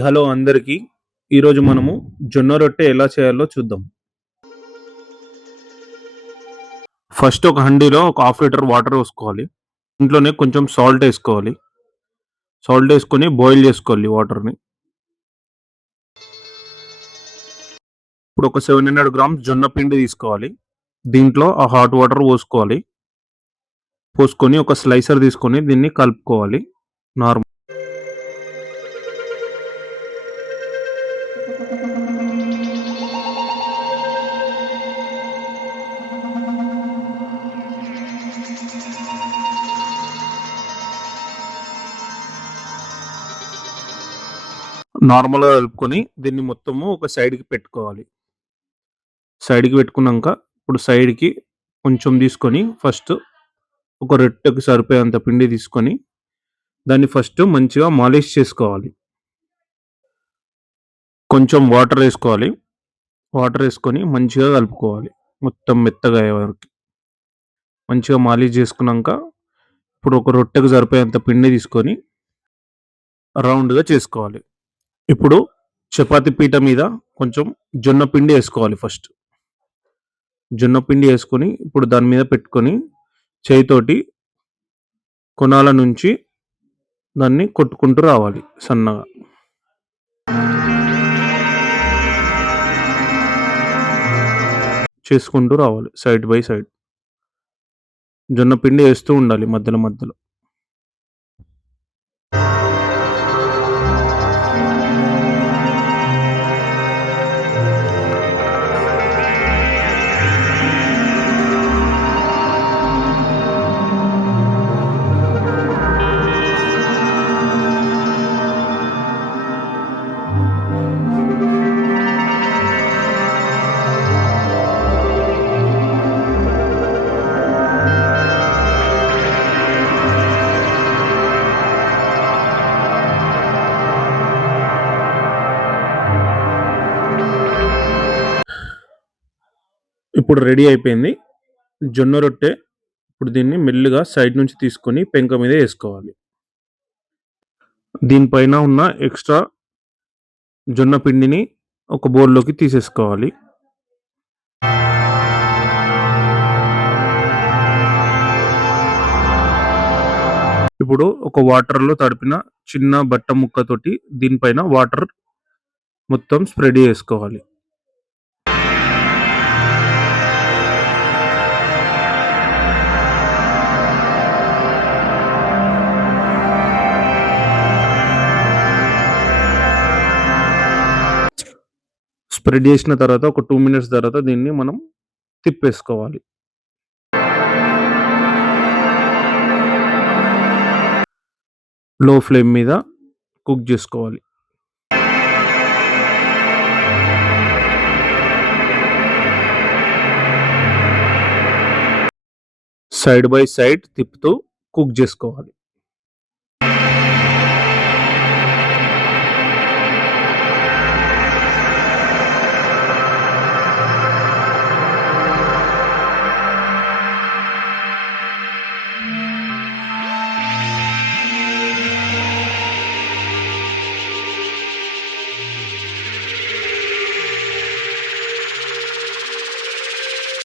Hello అందరికీ. ఈరోజు మనము జొన్న రొట్టె ఎలా చేయాలో చూద్దాం. ఫస్ట్ ఒక హండీలో ఒక హాఫ్ లీటర్ వాటర్ పోసుకోవాలి. ఇంట్లోనే కొంచెం సాల్ట్ వేసుకోవాలి. సాల్ట్ వేసుకొని బాయిల్ చేసుకోవాలి వాటర్ని. ఇప్పుడు ఒక 700 గ్రామ్స్ జొన్న పిండి తీసుకోవాలి. దీంట్లో ఆ హాట్ వాటర్ పోసుకోవాలి. పోసుకొని ఒక స్లైసర్ తీసుకొని దీన్ని కలుపుకోవాలి. నార్మల్ నార్మల్గా కలుపుకొని దీన్ని మొత్తము ఒక సైడ్కి పెట్టుకోవాలి. సైడ్కి పెట్టుకున్నాక ఇప్పుడు సైడ్కి కొంచెం తీసుకొని ఫస్ట్ ఒక రొట్టెకి సరిపోయేంత పిండి తీసుకొని దాన్ని ఫస్ట్ మంచిగా మాలిష్ చేసుకోవాలి. కొంచెం వాటర్ వేసుకోవాలి. వాటర్ వేసుకొని మంచిగా కలుపుకోవాలి. మొత్తం మెత్తగా అయ్యే వరకు మంచిగా మాలిష్ చేసుకున్నాక ఇప్పుడు ఒక రొట్టెకు సరిపోయేంత పిండి తీసుకొని రౌండ్గా చేసుకోవాలి. ఇప్పుడు చపాతీ పీట మీద కొంచెం జొన్న పిండి వేసుకోవాలి. ఫస్ట్ జొన్న పిండి వేసుకొని ఇప్పుడు దాని మీద పెట్టుకొని చేయితోటి కొనాల నుంచి దాన్ని కొట్టుకుంటూ రావాలి సన్నగా. చేసుకుంటూ రావాలి సైడ్ బై సైడ్. జొన్న పిండి వేస్తూ ఉండాలి మధ్యలో మధ్యలో. ఇప్పుడు రెడీ అయిపోయింది జొన్న రొట్టె. ఇప్పుడు దీన్ని మెల్లిగా సైడ్ నుంచి తీసుకొని పెంక మీద వేసుకోవాలి. దీనిపైన ఉన్న ఎక్స్ట్రా జొన్న పిండిని ఒక బౌల్లోకి తీసేసుకోవాలి. ఇప్పుడు ఒక వాటర్లో తడిపిన చిన్న బట్ట ముక్కతోటి దీనిపైన వాటర్ మొత్తం స్ప్రెడ్ చేసుకోవాలి. స్ప్రెడ్ చేసిన తర్వాత ఒక 2 minutes తర్వాత దీన్ని మనం తిప్పేసుకోవాలి. లో ఫ్లేమ్ మీద కుక్ చేసుకోవాలి. సైడ్ బై సైడ్ తిప్పుతూ కుక్ చేసుకోవాలి.